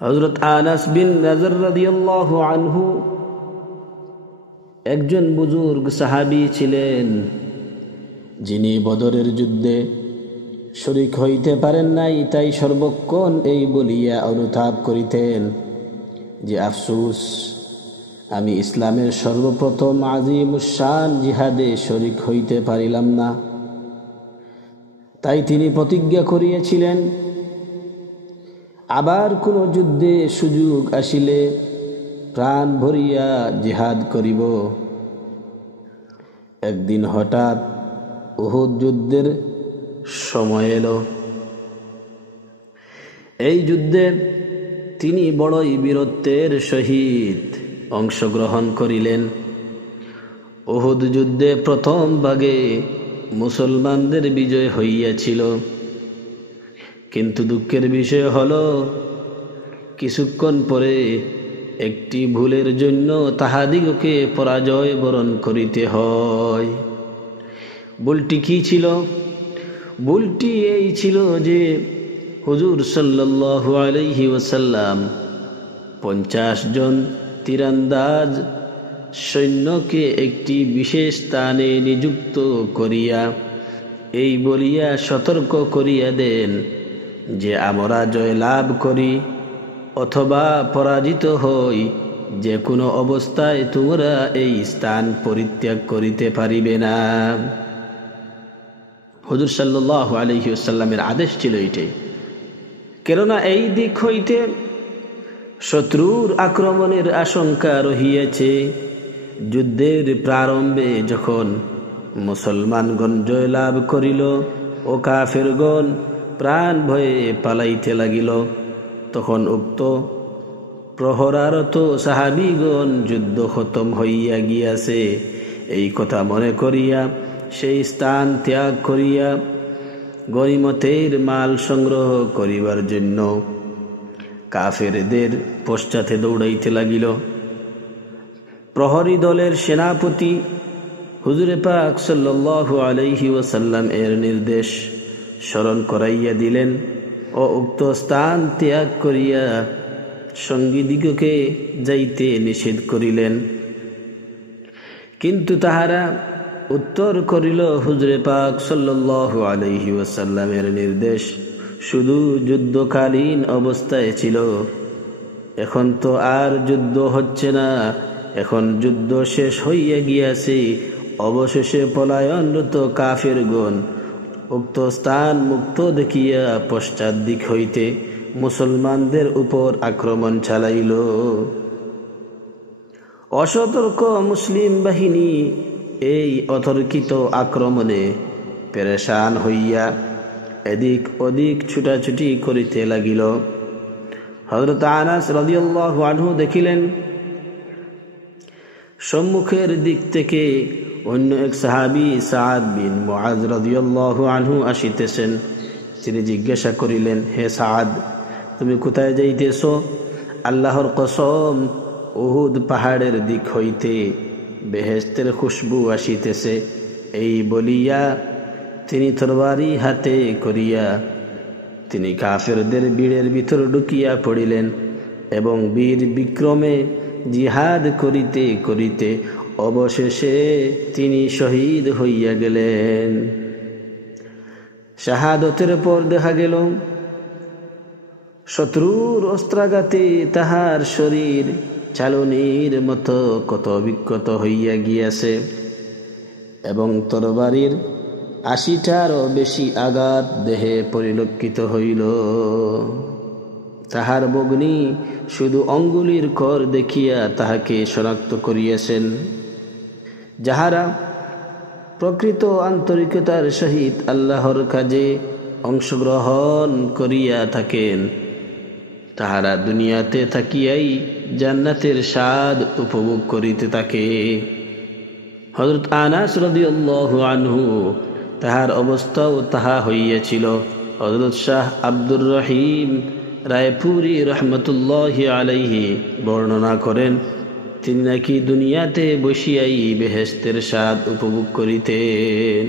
হযরত আনাস বিন নাজর রাদিয়াল্লাহু আনহু একজন বুজুর্গ সাহাবী ছিলেন, যিনি বদরের যুদ্ধে শরীক হইতে পারেন নাই। তাই সর্বক্ষণ এই বলিয়া অনুতাপ করিতেন যে আফসোস, আমি ইসলামের সর্বপ্রথম আজিমুশান জিহাদে শরীক হইতে পারিলাম না। তাই তিনি প্রতিজ্ঞা করিয়াছিলেন, আবার কোনো যুদ্ধে সুযোগ আসিলে প্রাণ ভরিয়া জিহাদ করিব। একদিন হঠাৎ উহুদ যুদ্ধের সময় এলো। এই যুদ্ধে তিনি বড়ই বীরত্বের সহিত অংশগ্রহণ করিলেন। উহুদ যুদ্ধে প্রথম ভাগে মুসলমানদের বিজয় হইয়াছিল, কিন্তু দুঃখের বিষয় হলো কিছুক্ষণ পরে একটি ভুলের জন্য তাহাদিগকে পরাজয় বরণ করিতে হয়। ভুলটি কি ছিল? ভুলটি এই ছিল যে হুজুর সাল্লাল্লাহু আলাইহি ওয়াসাল্লাম 50 জন তীরন্দাজ সৈন্যকে একটি বিশেষ স্থানে নিযুক্ত করিয়া এই বলিয়া সতর্ক করিয়া দেন যে আমরা জয় লাভ করি অথবা পরাজিত হই, যে কোনো অবস্থায় তোমরা এই স্থান পরিত্যাগ করিতে পারিবে না। হুজুর সাল্লাল্লাহু আলাইহি ওয়াসাল্লামের আদেশ ছিল এটাই। কেননা এই দিক হইতে শত্রুর আক্রমণের আশঙ্কা রহিয়াছে। যুদ্ধের প্রারম্ভে যখন মুসলমানগণ জয়লাভ করিল ও কাফেরগণ প্রাণ ভয়ে পালাইতে লাগিল, তখন উক্ত প্রহরারত সাহাবীগণ যুদ্ধ খতম হইয়া গিয়াছে এই কথা মনে করিয়া সেই স্থান ত্যাগ করিয়া গনিমতের মাল সংগ্রহ করিবার জন্য কাফেরদের পশ্চাতে দৌড়াইতে লাগিল। প্রহরী দলের সেনাপতি হুজুরে পাক সাল্লাল্লাহু আলাইহি ওয়াসাল্লাম এর নির্দেশ স্মরণ করাইয়া দিলেন ও উক্ত স্থান ত্যাগ করিয়া সঙ্গীদিগকে যাইতে নিষেধ করিলেন। কিন্তু তাহারা উত্তর করিল, হুজুরে পাক সাল্লাল্লাহু আলাইহি ওয়াসাল্লামের নির্দেশ শুধু যুদ্ধকালীন অবস্থায় ছিল, এখন তো আর যুদ্ধ হচ্ছে না, এখন যুদ্ধ শেষ হইয়া গিয়াছে। অবশেষে পলায়নরত কাফেরগণ উক্ত স্থান মুক্ত দেখিয়া পশ্চাৎ দিক হইতে মুসলমানদের উপর আক্রমণ চালাইল। অসতর্ক মুসলিম বাহিনী এই অতর্কিত আক্রমণে পেরেশান হইয়া এদিক ওদিক ছুটাছুটি করিতে লাগিল। হযরত আনাস রাদিয়াল্লাহু আনহু দেখিলেন সম্মুখের দিক থেকে অন্য এক সাহাবী সাদ বিন মুআজ রাদিয়াল্লাহু আনহু আসিতেছেন। তিনি জিজ্ঞাসা করিলেন, হে সাদ, তুমি কোথায় যাইতেছ? আল্লাহর কসম, উহুদ পাহাড়ের দিক হইতে বেহেশতের খুশবু আসিতেছে। এই বলিয়া তিনি তরবারি হাতে করিয়া তিনি কাফেরদের ভিড়ের ভিতর ঢুকিয়া পড়িলেন এবং বীর বিক্রমে জিহাদ করিতে করিতে অবশেষে তিনি শহীদ হইয়া গেলেন। শাহাদতের পর দেখা গেল শত্রুর অস্ত্রাঘাতে তাহার শরীর চালনির মতো কত বিক্ষত হইয়া গিয়াছে এবং তরবারির 80টারও বেশি আঘাত দেহে পরিলক্ষিত হইল। তাহার বগ্নি শুধু অঙ্গুলির কর দেখিয়া তাহাকে শনাক্ত করিয়াছেন। যাহারা প্রকৃত আন্তরিকতার সহিত আল্লাহর কাজে অংশগ্রহণ করিয়া থাকেন, তাহারা দুনিয়াতে থাকিয়াই জান্নাতের স্বাদ উপভোগ করিতে থাকে। হযরত আনাস রাদিয়াল্লাহু আনহু তাহার অবস্থাও তাহা হইয়াছিল। হযরত শাহ আব্দুর রহিম রায়পুরি রহমতুল্লাহি আলাইহি বর্ণনা করেন, তিনি নাকি দুনিয়াতে বসিয়াই বেহেশতের স্বাদ উপভোগ করিতেন।